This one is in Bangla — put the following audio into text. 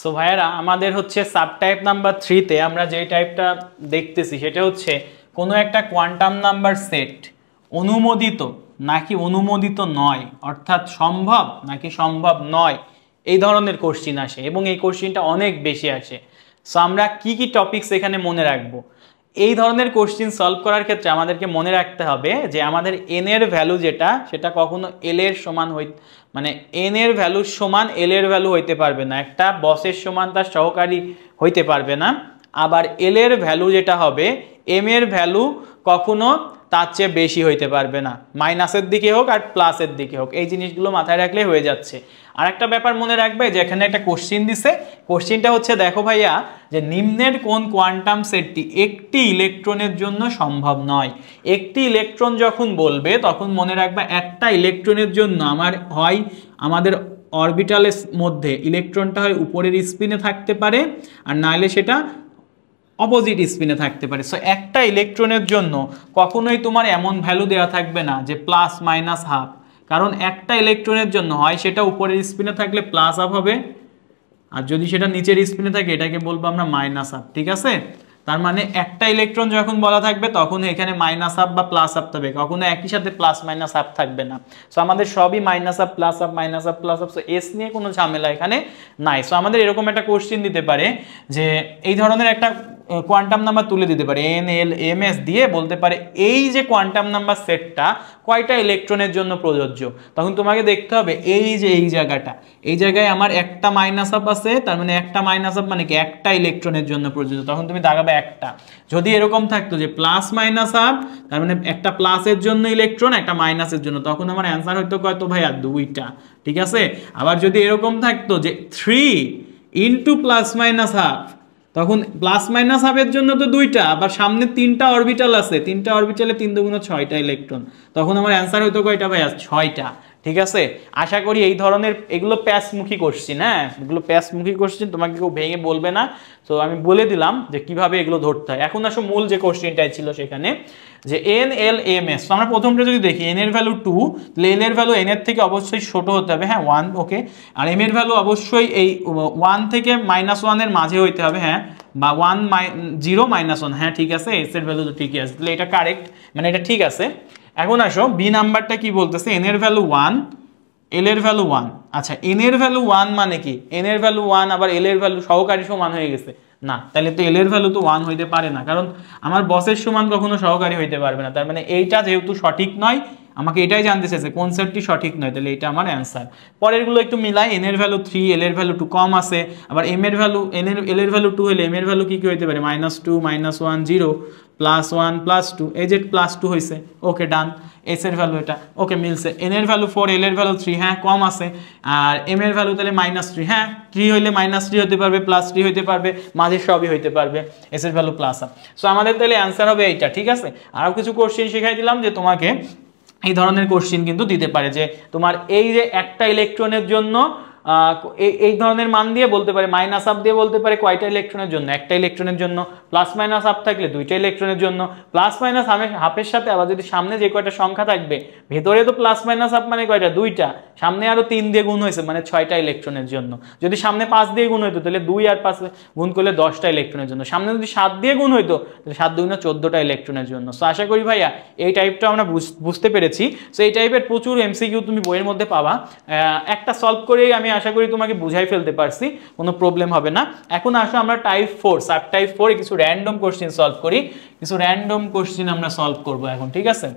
সো ভাইয়েরা আমাদের হচ্ছে সাবটাইপ নাম্বার 3 তে আমরা যে টাইপটা দেখতেছি সেটা হচ্ছে কোনো একটা কোয়ান্টাম নাম্বার সেট অনুমোদিত নাকি অনুমোদিত নয়, অর্থাৎ সম্ভব নাকি সম্ভব নয়, এই ধরনের কোশ্চিন আসে এবং এই কোশ্চিনটা অনেক বেশি আসে। সো আমরা কি কি টপিকস এখানে মনে রাখবো, এই ধরনের কোশ্চিন সলভ করার ক্ষেত্রে আমাদেরকে মনে রাখতে হবে যে আমাদের এন এর ভ্যালু যেটা সেটা কখনো এল এর সমান মানে এন এর ভ্যালুর সমান এল এর ভ্যালু হইতে পারবে না, একটা বসের সমান তার সহকারী হইতে পারবে না। আবার এল এর ভ্যালু যেটা হবে এম এর ভ্যালু কখনো তার চেয়ে বেশি হইতে পারবে না, মাইনাসের দিকে হোক আর প্লাসের দিকে হোক। এই জিনিসগুলো মাথায় রাখলে হয়ে যাচ্ছে। আর একটা ব্যাপার মনে রাখবে যে এখানে একটা কোশ্চিন দিছে, কোশ্চিনটা হচ্ছে দেখো ভাইয়া যে নিম্নের কোন কোয়ান্টাম সেটটি একটি ইলেকট্রনের জন্য সম্ভব নয়। একটি ইলেকট্রন যখন বলবে তখন মনে রাখবে একটা ইলেকট্রনের জন্য আমাদের অরবিটালের মধ্যে ইলেকট্রনটা হয় উপরের স্পিনে থাকতে পারে আর নাইলে সেটা অপোজিট স্পিনে থাকতে পারে। সো একটা ইলেকট্রনের জন্য কখনোই তোমার এমন ভ্যালু দেওয়া থাকবে না যে প্লাস মাইনাস হাফ, কারণ একটা ইলেকট্রনের জন্য হয় সেটা উপরের স্পিনে থাকলে প্লাস হাফ হবে আর যদি সেটা নিচের স্পিনে থাকে এটাকে বলবো আমরা মাইনাস হাফ। ঠিক আছে, তার মানে একটা ইলেকট্রন যখন বলা থাকবে তখন এখানে মাইনাস হাফ বা প্লাস হাফ থাকবে, কখনো একই সাথে প্লাস মাইনাস হাফ থাকবে না। সো আমাদের সবই minus half plus half minus half plus half. So S নিয়ে কোনো ঝামেলা এখানে নাই। সো আমাদের এরকম একটা কোশ্চিন দিতে পারে যে এই ধরনের একটা কোয়ান্টাম নাম্বার তুলে দিতে পারে এন এল এম এস দিয়ে বলতে পারে এই যে কোয়ান্টাম নাম্বার সেটটা কয়টা ইলেকট্রনের জন্য প্রযোজ্য। তখন তোমাকে দেখতে হবে এই যে এই জায়গাটা, এই জায়গায় আমার একটা মাইনাস আপ আছে, তার মানে একটা মাইনাস আপ মানে কি একটা ইলেকট্রনের জন্য প্রযোজ্য, তখন তুমি দাগাবে একটা। যদি এরকম থাকতো যে প্লাস মাইনাস আপ তার মানে একটা প্লাসের জন্য ইলেকট্রন একটা মাইনাসের জন্য, তখন আমার অ্যান্সার হইতো কত ভাইয়া দুইটা। ঠিক আছে, আবার যদি এরকম থাকতো যে 3 ইন্টু প্লাস মাইনাস হাফ, তখন প্লাস মাইনাস হাফের জন্য তো দুইটা, আবার সামনে তিনটা অরবিটাল আছে, তিনটা অরবিটালে 3 দুগুণ 6টা ইলেকট্রন, তখন আমার অ্যান্সার হইতো কয়টা ভাইয়া 6টা। ঠিক আছে, আশা করি এই ধরনের এগুলো প্যাচমুখী কোশ্চিন, হ্যাঁ এগুলো প্যাচমুখী কোশ্চিন, তোমাকে কেউ ভেঙে বলবে না। তো আমি বলে দিলাম যে কিভাবে এগুলো ধরতে হয়। এখন আসো মূল যে কোশ্চিনটাই ছিল সেখানে যে এন এল এম এস। তো আমরা প্রথমটা যদি দেখি এন এর ভ্যালু 2, তাহলে এল এর ভ্যালু এন এর থেকে অবশ্যই ছোট হতে হবে, হ্যাঁ 1, ওকে। আর এম এর ভ্যালু অবশ্যই এই 1 থেকে -1 এর মাঝে হইতে হবে, হ্যাঁ, বা 0 -1, হ্যাঁ ঠিক আছে, এস এর ভ্যালু তো ঠিকই আছে, তাহলে এটা কারেক্ট, মানে এটা ঠিক আছে। এখন আসো বি নাম্বারটা কি বলতেছে, এন এর ভ্যালু 1 এল এর ভ্যালু 1। আচ্ছা এন এর ভ্যালু 1 মানে কি, এন এর ভ্যালু 1 আবার এল এর ভ্যালু সহকারী সমান হয়ে গেছে না, তাহলে তো এল এর ভ্যালু তো 1 হইতে পারে না, কারণ আমার বসের সমান কখনো সহকারী হইতে পারবে না। তার মানে এইটা যেহেতু সঠিক নয়, আমাকে এটাই জানতে চাইছে কোন সেটটি সঠিক নয়, তাহলে এটা আমার অ্যান্সার। পরেরগুলো একটু মিলাই, এন এর ভ্যালু 3 এল এর ভ্যালু 2 কম আছে, আবার এম এর ভ্যালু এল এর ভ্যালু 2 হলে এম এর ভ্যালু কি কি হইতে পারে -2 -1 0 +1 +2, এই যে +2 হয়েছে, ওকে ডান। এস এর ভ্যালু এটা ওকে মিলছে। এন এর ভ্যালু 4 এল এর ভ্যালু 3, হ্যাঁ কম আছে। আর এম এর ভ্যালু তাহলে -3, হ্যাঁ 3 হইলে -3 হতে পারবে +3 হইতে পারবে, মাঝে সবই হইতে পারবে, এস এর ভ্যালু প্লাস আপ। সো আমাদের তাহলে অ্যান্সার হবে এইটা। ঠিক আছে, আরও কিছু কোশ্চেন শিখাই দিলাম যে তোমাকে এই ধরনের কোশ্চেন কিন্তু দিতে পারে যে তোমার এই যে একটা ইলেকট্রনের জন্য এই ধরনের মান দিয়ে বলতে পারে, মাইনাস আপ দিয়ে বলতে পারে কয়টা ইলেকট্রনের জন্য, একটা ইলেকট্রনের জন্য, প্লাস মাইনাস আপ থাকলে দুইটা ইলেকট্রনের জন্য, প্লাস মাইনাস হাফের সাথে আবার যদি সামনে যে কয়টা সংখ্যা থাকবে, ভেতরে তো প্লাস মাইনাস আপ মানে কয়টা দুইটা, সামনে আরো 3 দিয়ে গুণ হয়েছে মানে 6টা ইলেকট্রনের জন্য, যদি সামনে 5 দিয়ে গুণ হইতো তাহলে 2 আর 5 গুণ করলে 10টা ইলেকট্রনের জন্য, সামনে যদি 7 দিয়ে গুণ হইতো তাহলে 7 2 14টা ইলেকট্রনের জন্য। সো আশা করি ভাইয়া এই টাইপটা আমরা বুঝতে পেরেছি। সো এই টাইপের প্রচুর এমসিকিউ তুমি বইয়ের মধ্যে পাবা, একটা সলভ করেই আমি আশা করি তোমাকে বুঝাই ফেলতে পারছি, কোনো প্রবলেম হবে না। এখন আসো আমরা টাইপ 4 সাব টাইপ 4 কিছু র্যান্ডম কোশ্চেন সলভ করি, কিছু র্যান্ডম কোশ্চেন আমরা সলভ করব এখন। ঠিক আছে।